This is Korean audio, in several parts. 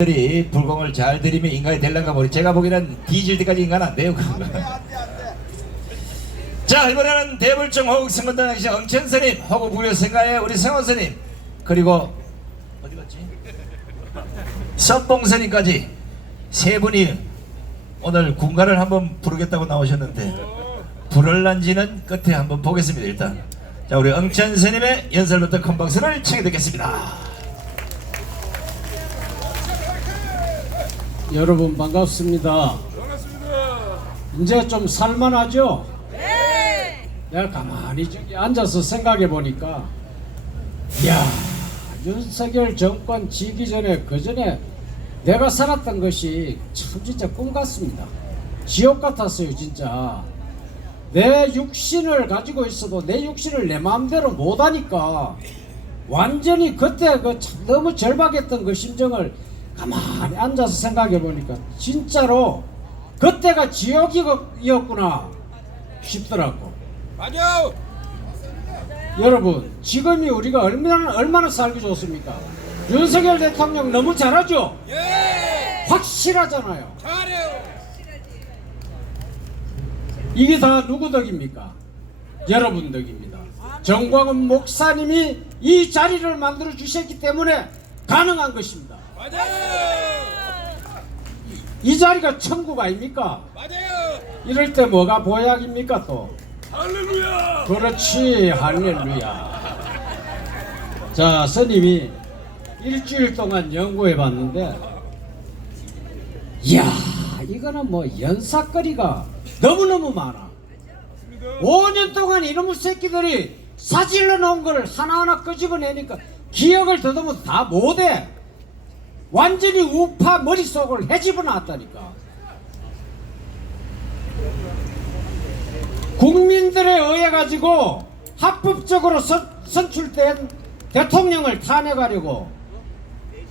들이 불공을 잘 들이면 인간이 될란가 모르. 제가 보기에는 뒤질 때까지 인간 안 돼요. 자, 이번에는 대불정 호국 성건단장이신 엉천스님, 호국 무료생가의 우리 성원스님, 그리고 어디 갔지? 섭봉스님까지 세 분이 오늘 군가를 한번 부르겠다고 나오셨는데 부를란지는 끝에 한번 보겠습니다. 일단 자, 우리 엉천스님의 연설부터 큰 박수를 청해 듣겠습니다. 여러분 반갑습니다. 이제 좀 살만하죠? 네. 내가 가만히 저기 앉아서 생각해 보니까, 이야, 윤석열 정권 지기 전에 그 전에 내가 살았던 것이 참 진짜 꿈 같습니다. 지옥 같았어요, 진짜. 내 육신을 가지고 있어도 내 육신을 내 마음대로 못하니까 완전히 그때 그 참 너무 절박했던 그 심정을 가만히 앉아서 생각해 보니까 진짜로 그때가 지옥이었구나 싶더라고. 맞아. 여러분, 지금이 우리가 얼마나 살기 좋습니까? 윤석열 대통령 너무 잘하죠? 예. 확실하잖아요. 잘해요. 이게 다 누구 덕입니까? 여러분 덕입니다. 정광훈 목사님이 이 자리를 만들어 주셨기 때문에 가능한 것입니다. 맞아요. 이 자리가 천국 아닙니까? 맞아요. 이럴 때 뭐가 보약입니까 또? 할렐루야. 그렇지, 할렐루야. 자, 스님이 일주일 동안 연구해 봤는데, 이야, 이거는 뭐 연삭거리가 너무너무 많아. 5년 동안 이놈의 새끼들이 사질러 놓은 걸 하나하나 끄집어내니까 기억을 더듬어도 다 못해. 완전히 우파 머릿속을 헤집어 놨다니까. 국민들에 의해 가지고 합법적으로 선출된 대통령을 탄핵하려고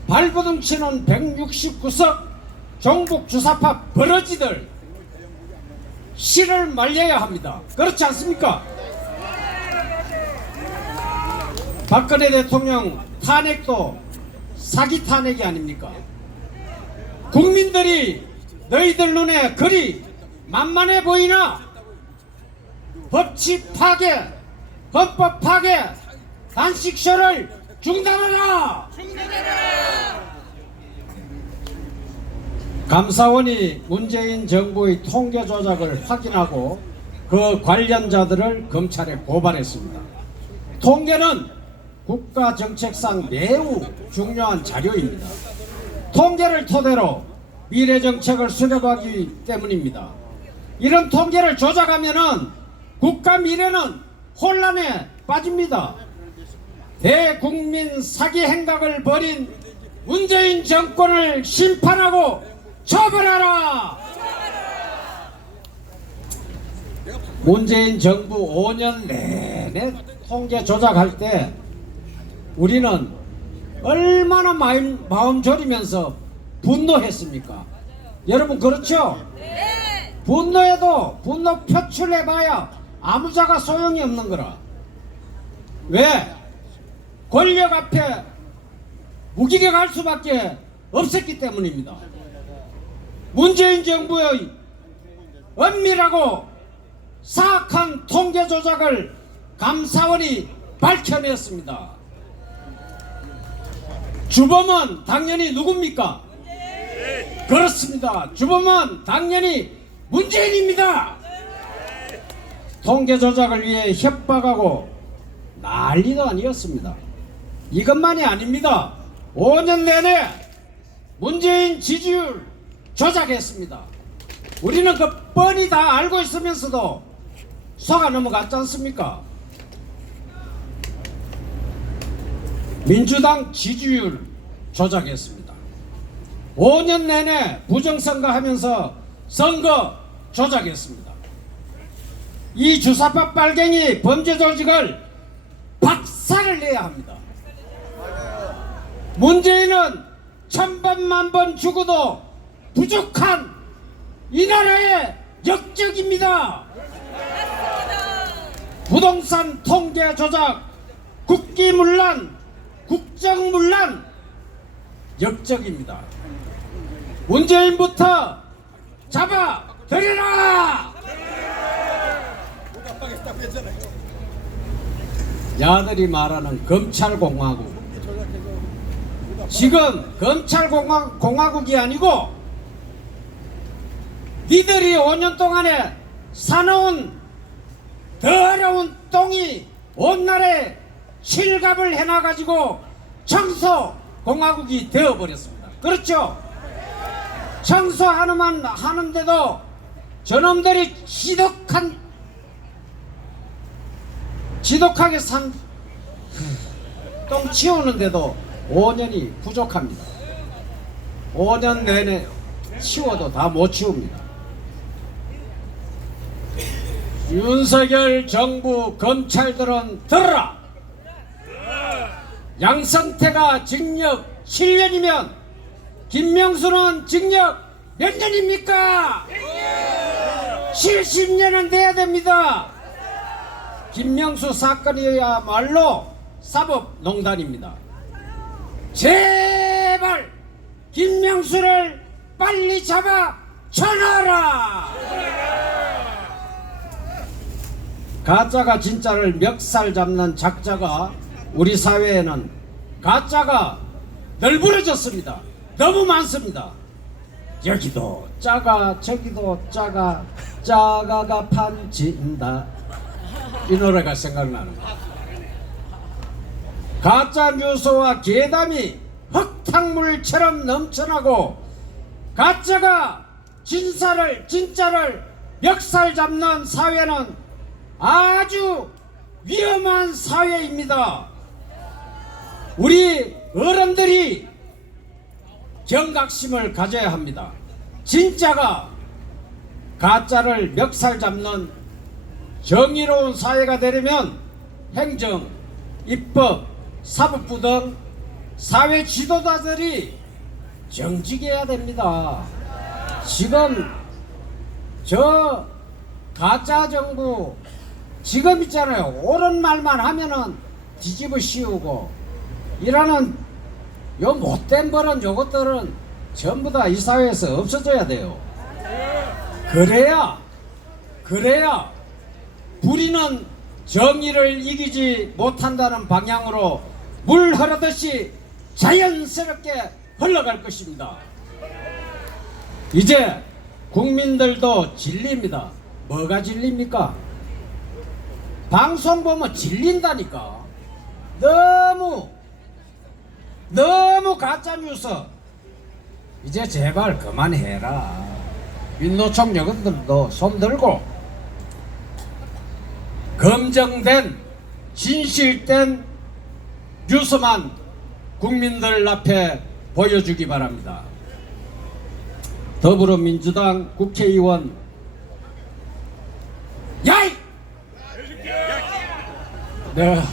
발버둥 치는 169석 종북 주사파 버러지들 씨를 말려야 합니다. 그렇지 않습니까? 박근혜 대통령 탄핵도 사기 탄핵이 아닙니까? 국민들이 너희들 눈에 그리 만만해 보이나? 법치 파괴, 헌법 파괴, 단식쇼를 중단하라! 감사원이 문재인 정부의 통계 조작을 확인하고 그 관련자들을 검찰에 고발했습니다. 통계는 국가 정책상 매우 중요한 자료입니다. 통계를 토대로 미래 정책을 수립하기 때문입니다. 이런 통계를 조작하면은 국가 미래는 혼란에 빠집니다. 대국민 사기 행각을 벌인 문재인 정권을 심판하고 처벌하라! 문재인 정부 5년 내내 통계 조작할 때 우리는 얼마나 마음 졸이면서 분노했습니까? 여러분 그렇죠? 네. 분노해도 분노 표출해봐야 아무자가 소용이 없는 거라. 왜? 권력 앞에 무기력할 수밖에 없었기 때문입니다. 문재인 정부의 엄밀하고 사악한 통계 조작을 감사원이 밝혀냈습니다. 주범은 당연히 누굽니까? 그렇습니다. 주범은 당연히 문재인입니다. 통계 조작을 위해 협박하고 난리도 아니었습니다. 이것만이 아닙니다. 5년 내내 문재인 지지율 조작했습니다. 우리는 그 뻔히 다 알고 있으면서도 속아 넘어갔지 않습니까? 민주당 지지율 조작했습니다. 5년 내내 부정선거 하면서 선거 조작했습니다. 이 주사파 빨갱이 범죄 조직을 박살을 내야 합니다. 문재인은 1000번 만번 죽어도 부족한 이 나라의 역적입니다. 부동산 통계 조작, 국기문란, 국정문란, 역적입니다. 문재인부터 잡아 들여라. 야들이 말하는 검찰공화국, 지금 검찰공화국이 아니고 니들이 5년 동안에 사놓은 더러운 똥이 온 나라에 실갑을 해놔가지고 청소공화국이 되어버렸습니다. 그렇죠? 청소하는만 하는데도 저놈들이 지독하게 산 똥 치우는데도 5년이 부족합니다. 5년 내내 치워도 다 못 치웁니다. 윤석열 정부 검찰들은 들어라. 양성태가 징역 7년이면 김명수는 징역 몇 년입니까? 70년은 돼야 됩니다. 김명수 사건이야말로 사법농단입니다. 제발 김명수를 빨리 잡아 쳐넣어라. 가짜가 진짜를 멱살 잡는 작자가 우리 사회에는 가짜가 널브러졌습니다. 너무 많습니다. 여기도 짜가 저기도 짜가 짜가가 판친다. 이 노래가 생각나는 거야. 가짜 뉴스와 괴담이 흙탕물처럼 넘쳐나고 가짜가 진짜를 멱살 잡는 사회는 아주 위험한 사회입니다. 우리 어른들이 경각심을 가져야 합니다. 진짜가 가짜를 멱살 잡는 정의로운 사회가 되려면 행정, 입법, 사법부 등 사회 지도자들이 정직해야 됩니다. 지금 저 가짜 정부 지금 있잖아요. 옳은 말만 하면은 뒤집어 씌우고 이라는 요 못된 버릇 요것들은 전부 다 이 사회에서 없어져야 돼요. 그래야 불의는 정의를 이기지 못한다는 방향으로 물 흐르듯이 자연스럽게 흘러갈 것입니다. 이제 국민들도 진리입니다. 뭐가 진리입니까? 방송 보면 질린다니까. 너무 가짜뉴스. 이제 제발 그만해라. 윤노총 여러분들도 손 들고 검증된 진실된 뉴스만 국민들 앞에 보여주기 바랍니다. 더불어민주당 국회의원 야이! 내가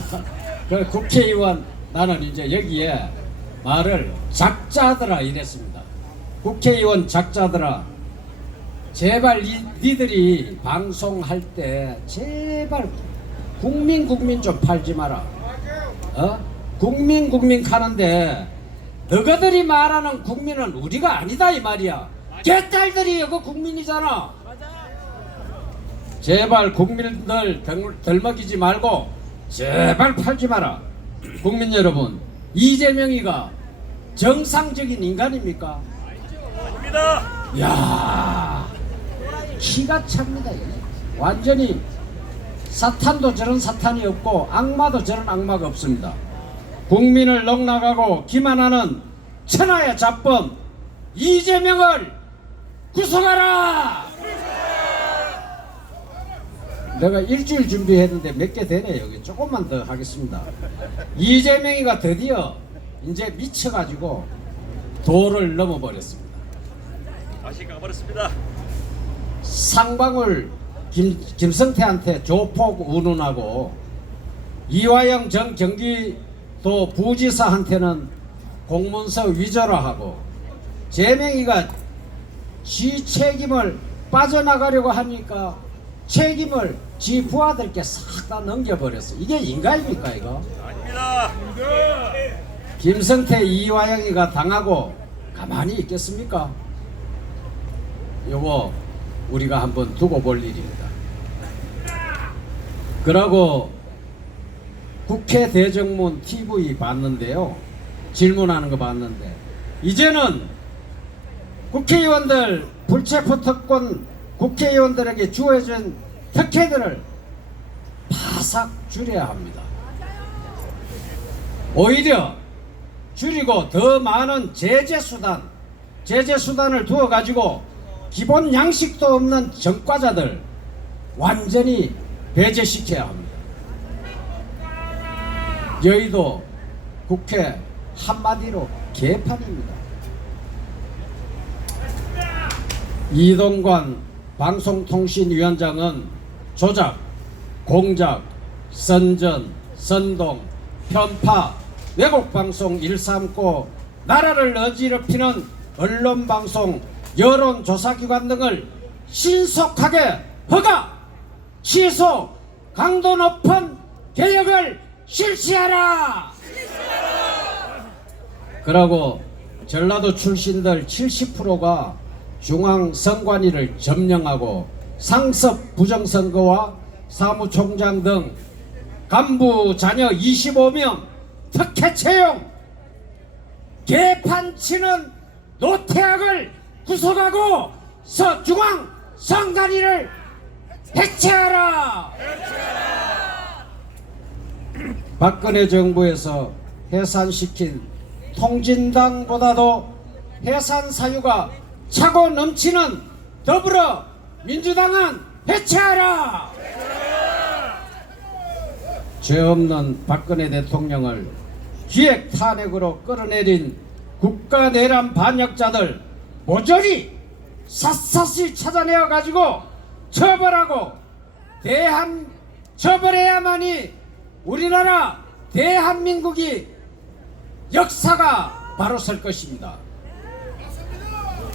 그 국회의원 나는 이제 여기에 말을 작자들아 이랬습니다. 국회의원 작자들아, 제발 니들이 방송할 때 제발 국민 좀 팔지 마라. 국민 가는데 너희들이 말하는 국민은 우리가 아니다 이 말이야. 개딸들이 이거 국민이잖아. 제발 국민들 덜먹이지 말고 제발 팔지 마라. 국민 여러분, 이재명이가 정상적인 인간입니까? 아닙니다. 야, 기가 찹니다. 완전히 사탄도 저런 사탄이 없고 악마도 저런 악마가 없습니다. 국민을 농락하고 기만하는 천하의 잡범 이재명을 구속하라. 내가 일주일 준비했는데 몇 개 되네. 여기 조금만 더 하겠습니다. 이재명이가 드디어 이제 미쳐가지고 도를 넘어버렸습니다. 다시 가버렸습니다. 상방울 김성태한테 조폭 운운하고 이화영 전 경기도 부지사한테는 공문서 위조를 하고 재명이가 지 책임을 빠져나가려고 하니까 책임을 지 부하들께 싹 다 넘겨버렸어. 이게 인간입니까 이거? 아닙니다. 김성태 이화영이가 당하고 가만히 있겠습니까? 요거 우리가 한번 두고 볼 일입니다. 그러고 국회 대정문 TV 봤는데요. 질문하는 거 봤는데 이제는 국회의원들 불체포 특권 국회의원들에게 주어진 특혜들을 바삭 줄여야 합니다. 오히려 줄이고 더 많은 제재 수단을 두어 가지고 기본 양식도 없는 전과자들 완전히 배제시켜야 합니다. 여의도 국회 한마디로 개판입니다. 이동관 방송통신위원장은 조작, 공작, 선전, 선동, 편파, 왜곡방송 일삼고 나라를 어지럽히는 언론방송, 여론조사기관 등을 신속하게 허가, 취소, 강도 높은 개혁을 실시하라! 그러고 전라도 출신들 70%가 중앙선관위를 점령하고 상습 부정선거와 사무총장 등 간부 자녀 25명 특혜 채용, 개판치는 노태악을 구속하고 서중앙 선관위를 해체하라! 박근혜 정부에서 해산시킨 통진당보다도 해산 사유가 차고 넘치는 더불어민주당은 해체하라! 죄 없는 박근혜 대통령을 기획 탄핵으로 끌어내린 국가내란 반역자들 모조리 샅샅이 찾아내어 가지고 처벌하고 처벌해야만이 우리나라 대한민국이 역사가 바로 설 것입니다.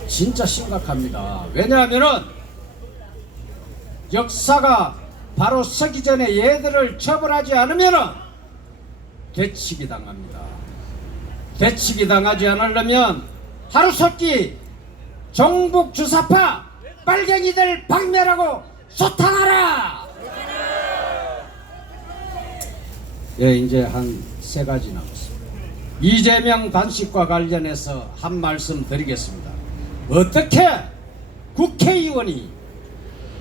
진짜 심각합니다. 왜냐하면은 역사가 바로 서기 전에 얘들을 처벌하지 않으면은 되치기 당합니다. 되치기 당하지 않으려면 하루속히 종북 주사파 빨갱이들 박멸하고 소탕하라! 예, 이제 한 3가지 남았습니다. 이재명 단식과 관련해서 한 말씀 드리겠습니다. 어떻게 국회의원이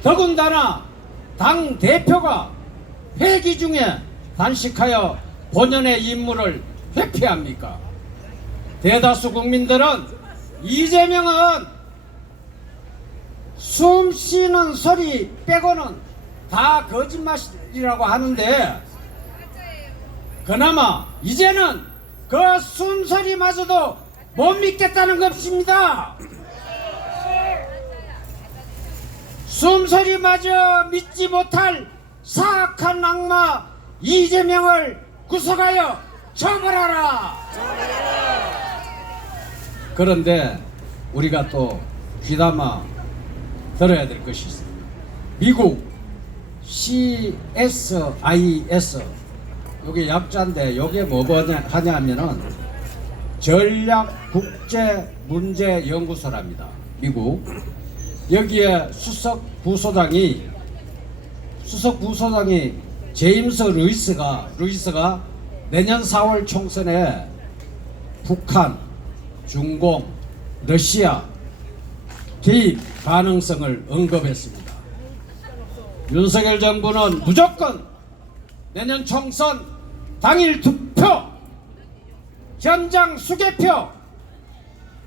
더군다나 당 대표가 회기 중에 단식하여 본연의 임무를 회피합니까? 대다수 국민들은 이재명은 숨 쉬는 소리 빼고는 다 거짓말이라고 하는데 그나마 이제는 그 숨소리마저도 못 믿겠다는 것입니다. 숨소리마저 믿지 못할 사악한 악마 이재명을 구속하여 처벌하라! 그런데 우리가 또 귀담아 들어야 될 것이 있습니다. 미국 CSIS 요게 약자인데 요게 뭐가 하냐면은 전략국제문제연구소랍니다. 미국. 여기에 수석 부소장이 제임스 루이스가 내년 4월 총선에 북한, 중공, 러시아 개입 가능성을 언급했습니다. 윤석열 정부는 무조건 내년 총선 당일 투표, 현장 수개표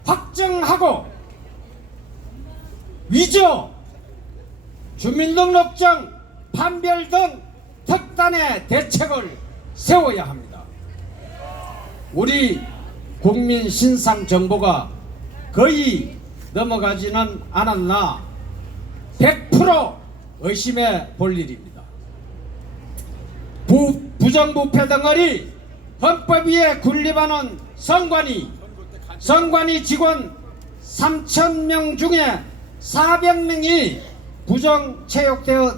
확정하고 위조, 주민등록증 판별 등 특단의 대책을 세워야 합니다. 우리 국민 신상 정보가 거의 넘어가지는 않았나 100% 의심해 볼 일입니다. 부정부패 덩어리 헌법 위에 군림하는 선관위 직원 3,000명 중에 400명이 부정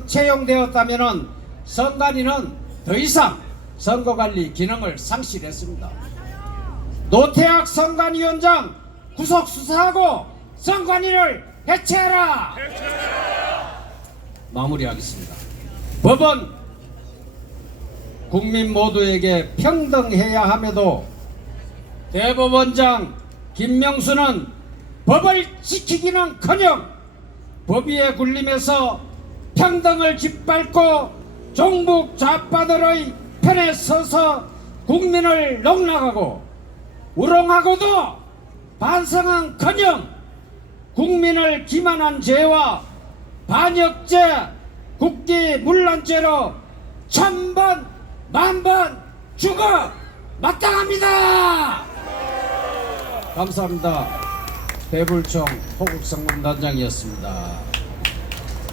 채용되었다면 선관위는 더 이상 선거관리 기능을 상실했습니다. 노태악 선관위원장 구속 수사하고 선관위를 해체하라. 마무리하겠습니다. 법은 국민 모두에게 평등해야 함에도 대법원장 김명수는 법을 지키기는커녕 법 위에 굴림에서 평등을 짓밟고 종북 좌파들의 편에 서서 국민을 농락하고 우롱하고도 반성은커녕 국민을 기만한 죄와 반역죄, 국기문란죄로 1000번, 10,000번 죽어 마땅합니다. 감사합니다. 대불총 호국성공단장이었습니다.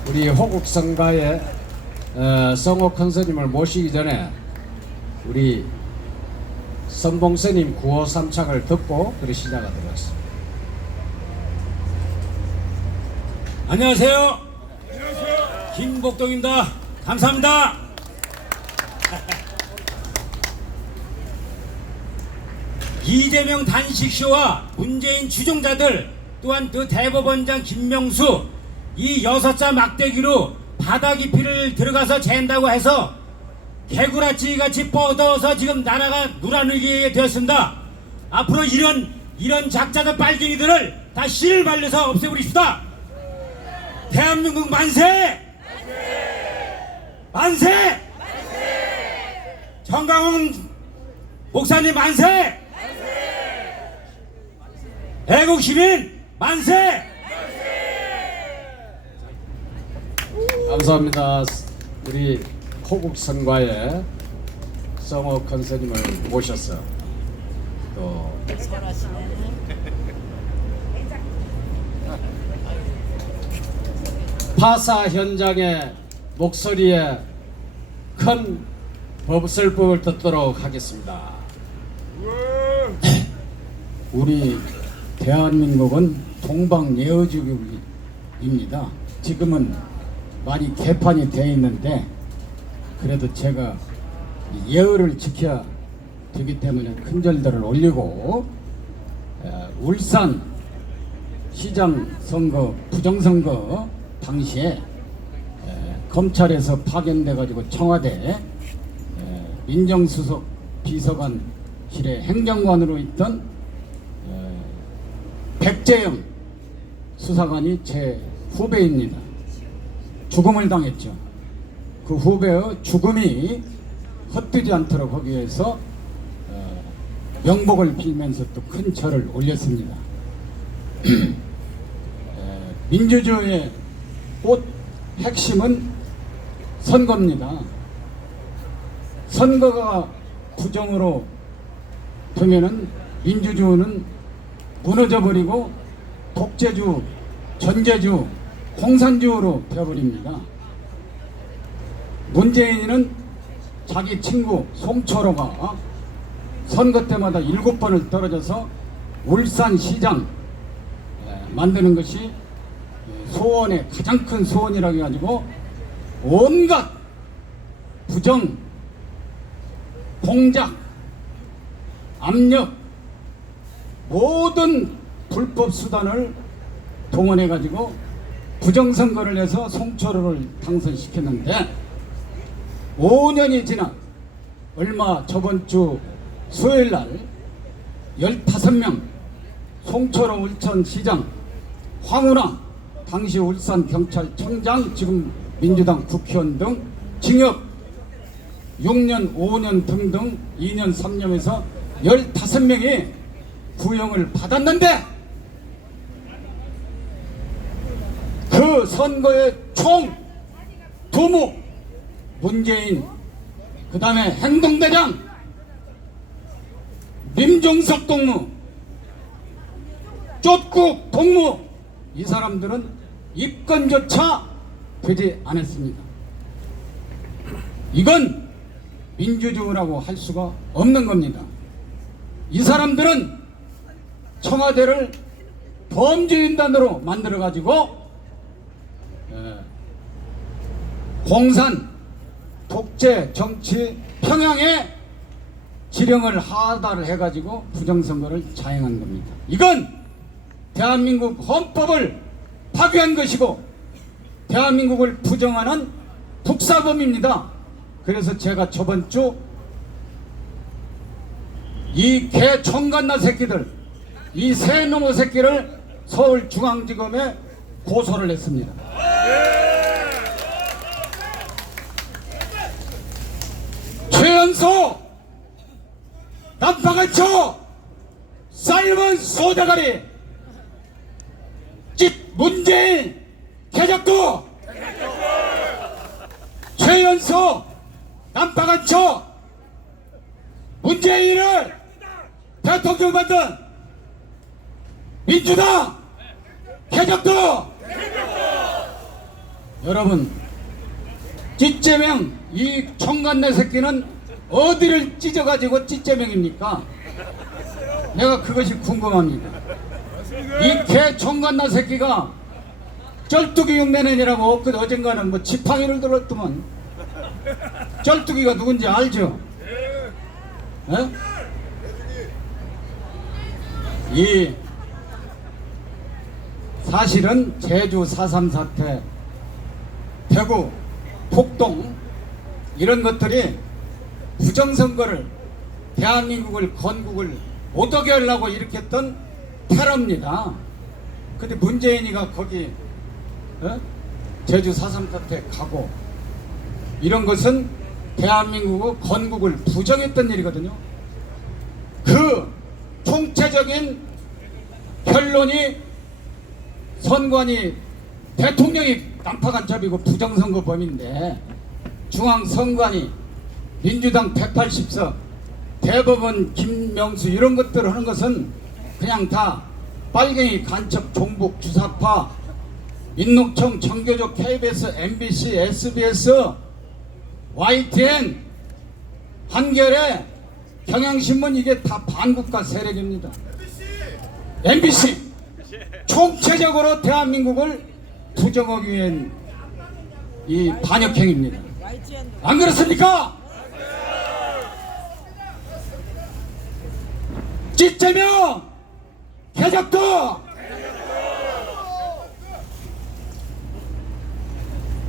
우리 호국성가의 성호 큰스님을 모시기 전에 우리 선봉스님 구호 3창을 듣고 그리 시작하도록 하겠습니다. 안녕하세요. 김복동입니다. 감사합니다. 이재명 단식쇼와 문재인 추종자들 또한 그 대법원장 김명수 이 6자 막대기로 바다 깊이를 들어가서 잰다고 해서 개구라치 같이 뻗어서 지금 나라가 누라누게 되었습니다. 앞으로 이런 작자들 빨갱이들을 다 씨를 말려서 없애버립시다. 대한민국 만세! 만세! 정강훈 목사님 만세! 애국 시민 만세! 감사합니다. 우리 호국성과의 성호 큰스님을 모셔서 또 파사 현장의 목소리에 큰 법설법을 듣도록 하겠습니다. 우리 대한민국은 동방예의지국입니다. 지금은 많이 개판이 되어 있는데 그래도 제가 예의를 지켜야 되기 때문에 큰절들을 올리고 울산 시장 선거 부정선거 당시에 검찰에서 파견돼 가지고 청와대 민정수석 비서관실의 행정관으로 있던 백재영 수사관이 제 후배입니다. 죽음을 당했죠. 그 후배의 죽음이 헛되지 않도록 하기 위해서 명복을 빌면서 또 큰 절을 올렸습니다. 민주주의의 꽃 핵심은 선거입니다. 선거가 부정으로 되면은 민주주의는 무너져버리고 독재주, 전제주, 공산주의로 되어버립니다. 문재인은 자기 친구 송철호가 선거 때마다 7번을 떨어져서 울산시장 만드는 것이 소원의 가장 큰 소원이라고 해가지고 온갖 부정, 공작, 압력 모든 불법 수단을 동원해가지고 부정선거를 해서 송철호를 당선시켰는데 5년이 지나 얼마 저번 주 수요일날 15명 송철호 울산시장 황운하 당시 울산경찰청장 지금 민주당 국회의원 등 징역 6년 5년 등등 2년 3년에서 15명이 구형을 받았는데 그 선거의 총 두목 문재인 그 다음에 행동대장 민종석 동무 쫓국 동무 이 사람들은 입건조차 되지 않았습니다. 이건 민주주의라고 할 수가 없는 겁니다. 이 사람들은 청와대를 범죄인단으로 만들어 가지고 공산 독재 정치 평양에 지령을 하달을 해가지고 부정선거를 자행한 겁니다. 이건 대한민국 헌법을 파괴한 것이고 대한민국을 부정하는 북사범입니다. 그래서 제가 저번 주 이 개 청갓나 새끼들, 이 새놈의 새끼를 서울중앙지검에 고소를 했습니다. 최연소, 난파간초, 삶은 소대가리, 집 문재인, 개작도, 최연소, 난파간초, 문재인을 대통령 만든 민주당, 개작도. 여러분, 찌째명 이 청간내 새끼는 어디를 찢어가지고 찌째명입니까? 내가 그것이 궁금합니다. 이 개 청간나 새끼가 쩔뚝이 흉내내느라고 그 어젠가는 뭐 지팡이를 들었더만. 쩔뚝이가 누군지 알죠? 에? 이 사실은 제주 4.3 사태, 대구, 폭동 이런 것들이 부정선거를 대한민국을 건국을 못하게 하려고 일으켰던 테러입니다. 근데 문재인이가 거기 제주 4.3 사태 가고 이런 것은 대한민국의 건국을 부정했던 일이거든요. 그 총체적인 결론이 선관위 대통령이 난파간첩이고 부정선거범인데 중앙선관위 민주당 180석 대법원 김명수 이런 것들을 하는 것은 그냥 다 빨갱이 간첩 종북 주사파 민노총 정교조 KBS MBC SBS YTN 한겨레 경향신문 이게 다 반국가 세력입니다. MBC 총체적으로 대한민국을 부정하기 위한 이 반역행입니다. 안 그렇습니까? 찌째명 개작도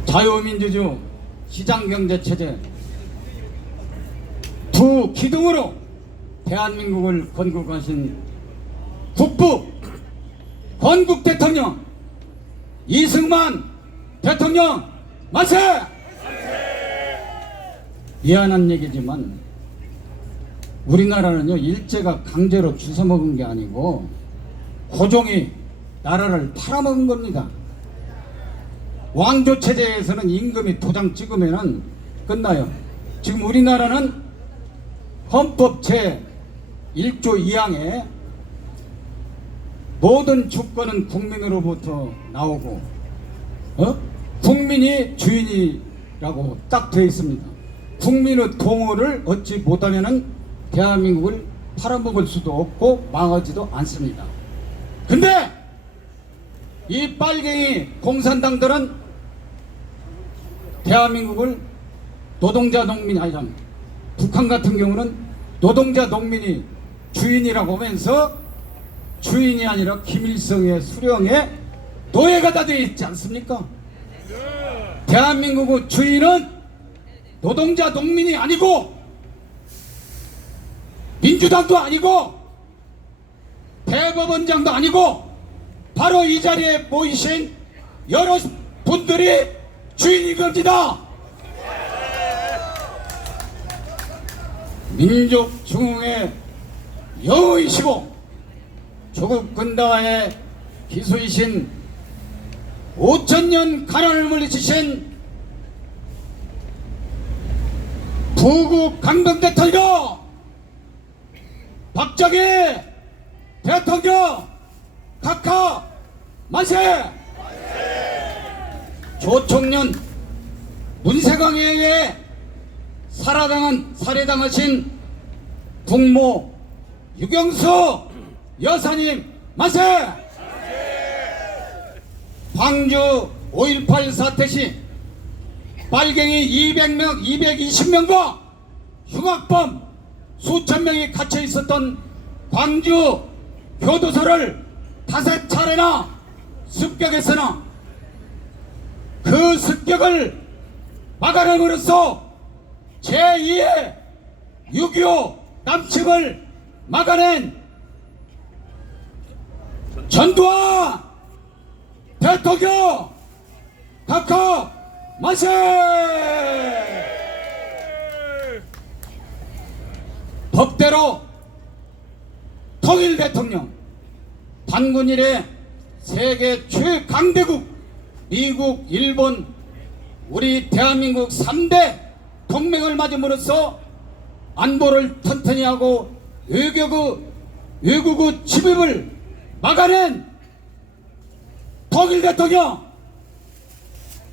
자유민주주 시장경제체제 두 기둥으로 대한민국을 건국하신 국부 건국 대통령 이승만 대통령 만세! 미안한 얘기지만 우리나라는요 일제가 강제로 주워먹은 게 아니고 고종이 나라를 팔아먹은 겁니다. 왕조 체제에서는 임금이 도장 찍으면은 끝나요. 지금 우리나라는 헌법 제 1조 2항에 모든 주권은 국민으로부터 나오고 국민이 주인이라고 딱 되어 있습니다. 국민의 동의를 얻지 못하면은 대한민국을 팔아먹을 수도 없고 망하지도 않습니다. 근데 이 빨갱이 공산당들은 대한민국을 노동자 농민이 아니라 북한 같은 경우는 노동자 농민이 주인이라고 하면서 주인이 아니라 김일성의 수령의 노예가 다 되어 있지 않습니까? 대한민국의 주인은 노동자 농민이 아니고 민주당도 아니고 대법원장도 아니고 바로 이 자리에 모이신 여러 분들이 주인인 겁니다. 민족 중흥의 영웅이시고 조국 근다와의 기수이신 5,000년 가난을 물리치신 부국 강병 대통령 박정희 대통령 각하 만세! 조총련 문세광에 의해 살해당하신 국모 유경수 여사님 만세! 광주 5.18 사태 시 빨갱이 200명, 220명과 흉악범 수천 명이 갇혀 있었던 광주 교도소를 다섯 차례나 습격했으나 그 습격을 막아냄으로써 제2의 6.25 남측을 막아낸 전두환 대통령 각하 만세! 법대로 통일 대통령 단군 이래 세계 최강대국 미국, 일본, 우리 대한민국 3대 동맹을 맞음으로써 안보를 튼튼히 하고 외국의 침입을 막아낸 통일 대통령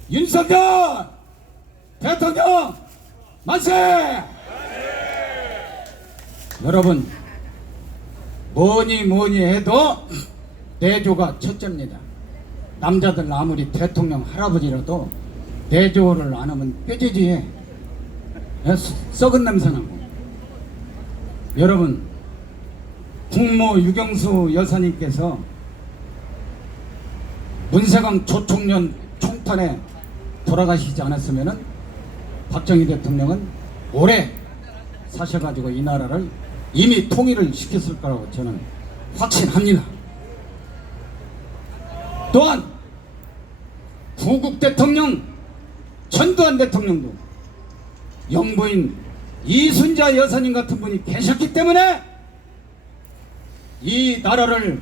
윤석열 대통령 만세! 여러분 뭐니 해도 내조가 첫째입니다. 남자들 아무리 대통령 할아버지라도 내조를 안 하면 뼈지지. 썩은 냄새 나고. 여러분 국모 유경수 여사님께서 문세광 조총련 총탄에 돌아가시지 않았으면은 박정희 대통령은 오래 사셔가지고 이 나라를 이미 통일을 시켰을 거라고 저는 확신합니다. 또한 구국 대통령 전두환 대통령도 영부인 이순자 여사님 같은 분이 계셨기 때문에 이 나라를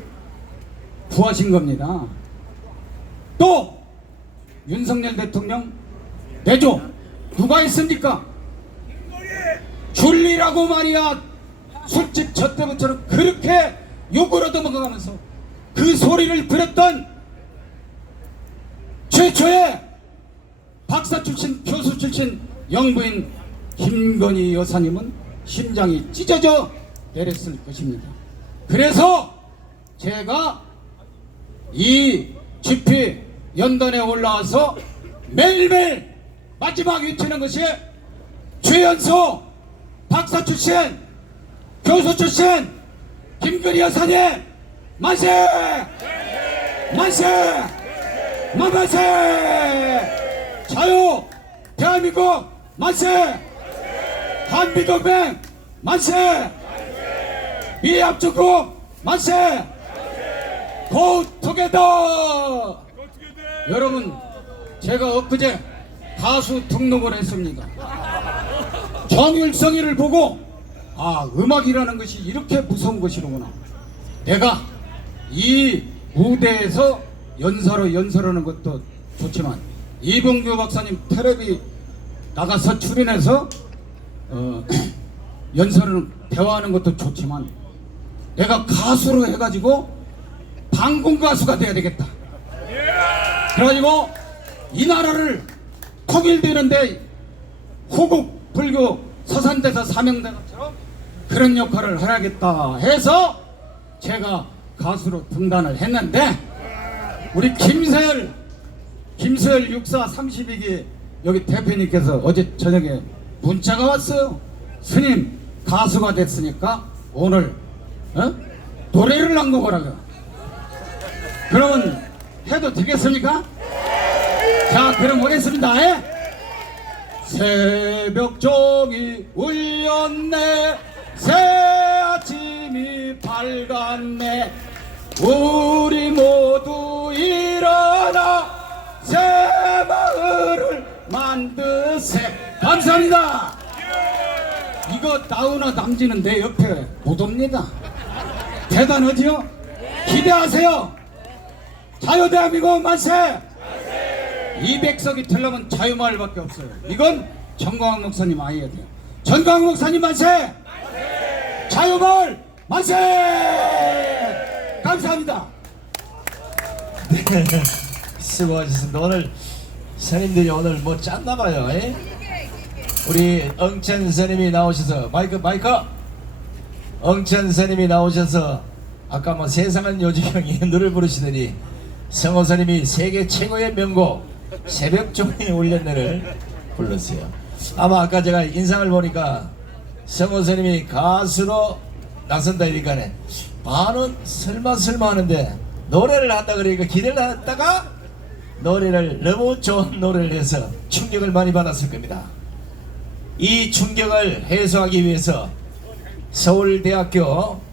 구하신 겁니다. 또 윤석열 대통령 내조 누가 했습니까? 줄리라고 말이야. 술집 저 때부터는 그렇게 욕을 얻어먹어가면서 그 소리를 들었던 최초의 박사 출신 교수 출신 영부인 김건희 여사님은 심장이 찢어져 내렸을 것입니다. 그래서 제가 이 집회 연단에 올라와서 매일매일 마지막 외치는 것이 최연소 박사 출신 교수 출신 김건희 여사님 만세! 만세! 만세! 자유 대한민국 만세! 한미동맹 만세! 미합중국 만세! 고 투게더! 여러분 제가 엊그제 가수 등록을 했습니다. 정일성이를 보고 아 음악이라는 것이 이렇게 무서운 것이로구나. 내가 이 무대에서 연설하는 것도 좋지만 이봉규 박사님 텔레비 나가서 출연해서 연설을 대화하는 것도 좋지만 내가 가수로 해가지고 방공 가수가 돼야 되겠다. 그래가지고 이 나라를 통일되는데 호국 불교 서산대사 사명대사처럼 그런 역할을 해야겠다 해서 제가 가수로 등단을 했는데 우리 김서열 6432기 여기 대표님께서 어제 저녁에 문자가 왔어요. 스님 가수가 됐으니까 오늘 노래를 낭독하라고. 그러면 해도 되겠습니까? 자 그럼 오겠습니다. 새벽 종이 울렸네 새 아침이 밝았네 우리 모두 일어나 새 마을을 만드세. 감사합니다. 이거 나훈아 남지는 내 옆에 못 옵니다. 대단하지요? 기대하세요. 자유대한민국 만세! 200석이 되려면 자유마을밖에 없어요. 이건 정광훈 목사님 아셔야 돼요. 정광훈 목사님 만세! 자유마을 만세! 감사합니다. 네, 수고하셨습니다. 오늘 스님들이 오늘 뭐 짰나봐요. 우리 엉천 스님이 나오셔서 마이크 엉천 스님이 나오셔서 아까 뭐 세상은 요지경이 노래를 부르시더니 성호 스님이 세계 최고의 명곡 새벽종이 울렸네를 불렀어요. 아마 아까 제가 인상을 보니까 성호 스님이 가수로 나선다 이니까네 반은 설마 하는데 노래를 한다 그러니까 기대를 했다가 노래를 너무 좋은 노래를 해서 충격을 많이 받았을 겁니다. 이 충격을 해소하기 위해서 서울대학교